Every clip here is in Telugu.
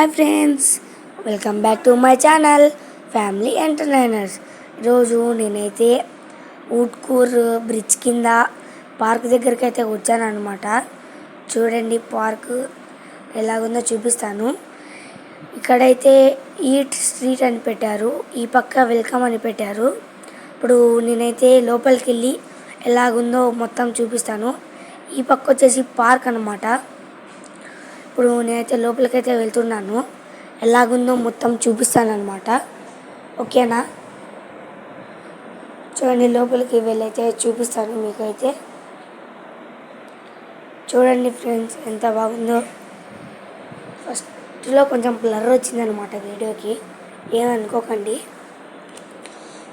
Hi friends, welcome back to my channel family entertainers. ఈరోజు నేనైతే ఊట్కూర్ బ్రిడ్జ్ కింద పార్క్ దగ్గరికి అయితే వచ్చానమాట. చూడండి పార్క్ ఎలాగుందో చూపిస్తాను. ఇక్కడైతే ఈట్ స్ట్రీట్ అని పెట్టారు, ఈ పక్క వెల్కమ్ అని పెట్టారు. ఇప్పుడు నేనైతే లోపలికి వెళ్ళి ఎలాగుందో మొత్తం చూపిస్తాను. ఈ పక్క వచ్చేసి పార్క్ అనమాట. ఇప్పుడు నేనైతే లోపలికైతే వెళ్తున్నాను, ఎలాగుందో మొత్తం చూపిస్తాను అనమాట. ఓకేనా? చూడండి, లోపలికి వెళ్ళైతే చూపిస్తాను మీకైతే. చూడండి ఫ్రెండ్స్, ఎంత బాగుందో. ఫస్ట్లో కొంచెం బ్లర్ వచ్చిందనమాట వీడియోకి, ఏమనుకోకండి.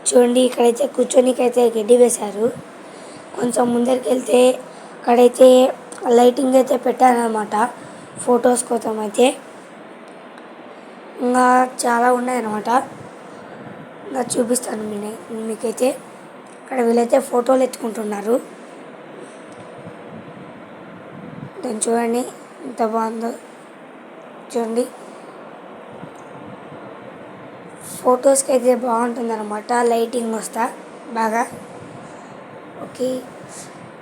చూడండి, ఇక్కడైతే కూర్చొనికైతే గడ్డి వేశారు. కొంచెం ముందరికి వెళ్తే అక్కడైతే లైటింగ్ అయితే పెట్టారనమాట, ఫొటోస్ కోసం అయితే. ఇంకా చాలా ఉన్నాయన్నమాట, ఇంకా చూపిస్తాను మీకైతే. ఇక్కడ వీళ్ళైతే ఫోటోలు ఎత్తుకుంటున్నారు. దాన్ని చూడండి ఎంత బాగుందో. చూడండి, ఫొటోస్కి అయితే బాగుంటుంది అనమాట, లైటింగ్ వస్తా బాగా. ఓకే,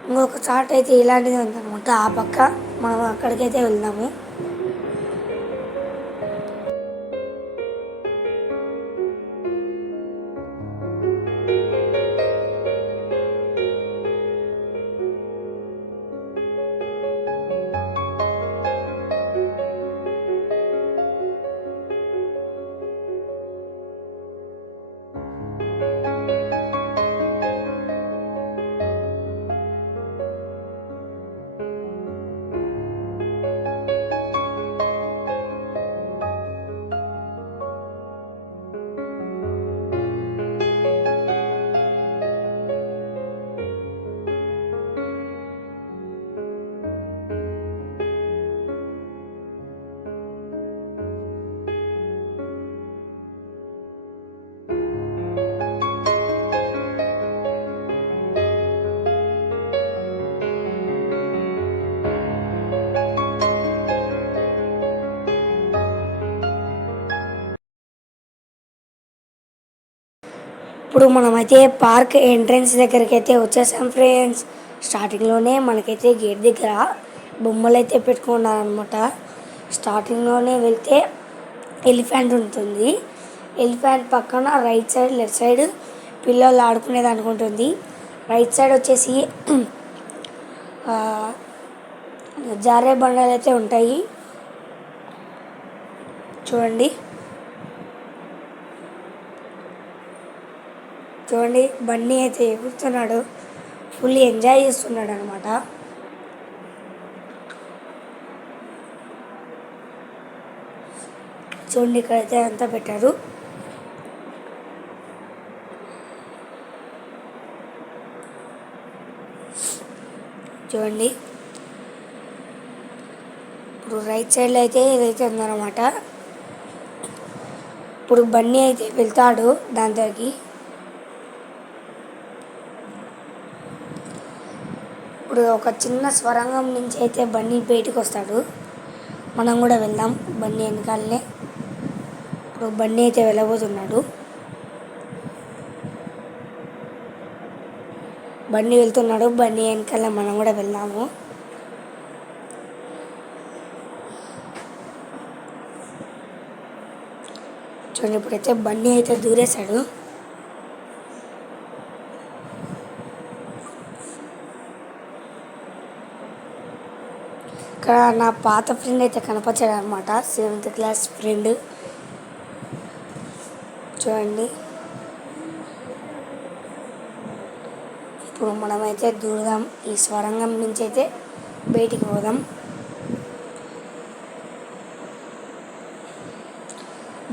ఇంకొక చాట్ అయితే ఇలాంటిది ఉందన్నమాట, ఆ పక్క మనం అక్కడికైతే వెళ్దాము. ఇప్పుడు మనమైతే పార్క్ ఎంట్రన్స్ దగ్గరికి అయితే వచ్చేసాం ఫ్రెండ్స్. స్టార్టింగ్లోనే మనకైతే గేట్ దగ్గర బొమ్మలు అయితే పెట్టుకున్నారనమాట. స్టార్టింగ్లోనే వెళ్తే ఎలిఫెంట్ ఉంటుంది. ఎలిఫెంట్ పక్కన రైట్ సైడ్, లెఫ్ట్ సైడ్ పిల్లలు ఆడుకునేది అనుకుంటుంది. రైట్ సైడ్ వచ్చేసి జారే బండలు అయితే ఉంటాయి. చూడండి చూడండి, బన్నీ అయితే ఎగురుతున్నాడు, ఫుల్ ఎంజాయ్ చేస్తున్నాడు అనమాట. చూడండి, ఇక్కడైతే అంతా పెట్టారు. చూడండి, ఇప్పుడు రైట్ సైడ్లో అయితే ఏదైతే ఉందన్నమాట. ఇప్పుడు బన్నీ అయితే వెళ్తాడు దాని దగ్గరికి. ఇప్పుడు ఒక చిన్న స్వరంగం నుంచి అయితే బన్నీ బయటికి వస్తాడు. మనం కూడా వెళ్దాం బన్నీ వెనకాలనే. ఇప్పుడు బన్నీ అయితే వెళ్ళబోతున్నాడు. బన్నీ వెళ్తున్నాడు, బన్నీ వెనకాల మనం కూడా వెళ్దాము. చూడండి, ఇప్పుడైతే బన్నీ అయితే దూరేశాడు. ఇక్కడ నా పాత ఫ్రెండ్ అయితే కనపచ్చాడు అనమాట, 7th క్లాస్ ఫ్రెండ్. చూడండి, ఇప్పుడు మనమైతే దూరదాం, ఈ స్వరంగం నుంచి అయితే బయటికి పోదాం.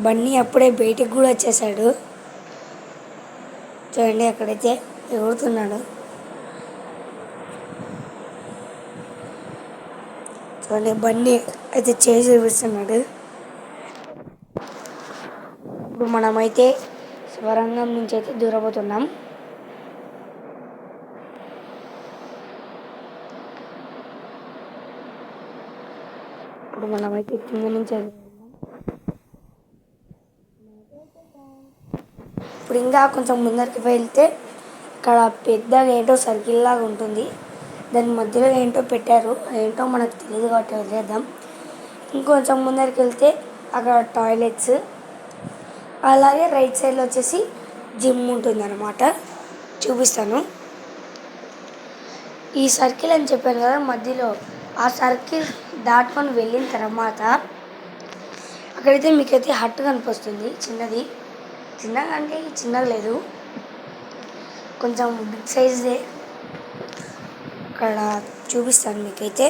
బన్నీ అప్పుడే బయటికి కూడా వచ్చేసాడు. చూడండి, అక్కడైతే ఎగురుతున్నాడు. చూడండి, బన్నీ అయితే చేసి చూపిస్తున్నాడు. ఇప్పుడు మనమైతే స్వరంగం నుంచి అయితే దూరపోతున్నాం. ఇప్పుడు మనమైతే కింద నుంచి ఇప్పుడు ఇంకా కొంచెం ముందరికి వెళ్తే ఇక్కడ పెద్దగా ఏంటో సర్కిల్ లాగా ఉంటుంది. దాని మధ్యలో ఏంటో పెట్టారు, ఏంటో మనకు తెలియదు కాబట్టి వదిలేద్దాం. ఇంకొంచెం ముందరికి వెళ్తే అక్కడ టాయిలెట్స్, అలాగే రైట్ సైడ్లో వచ్చేసి జిమ్ ఉంటుంది అనమాట. చూపిస్తాను. ఈ సర్కిల్ అని చెప్పాను కదా మధ్యలో, ఆ సర్కిల్ దాటుకొని వెళ్ళిన తర్వాత అక్కడైతే మీకైతే హట్ కనిపిస్తుంది. చిన్నగా అంటే చిన్నగా లేదు, కొంచెం బిగ్ సైజ్దే. అక్కడ చూపిస్తాను మీకైతే.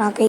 నాకైతే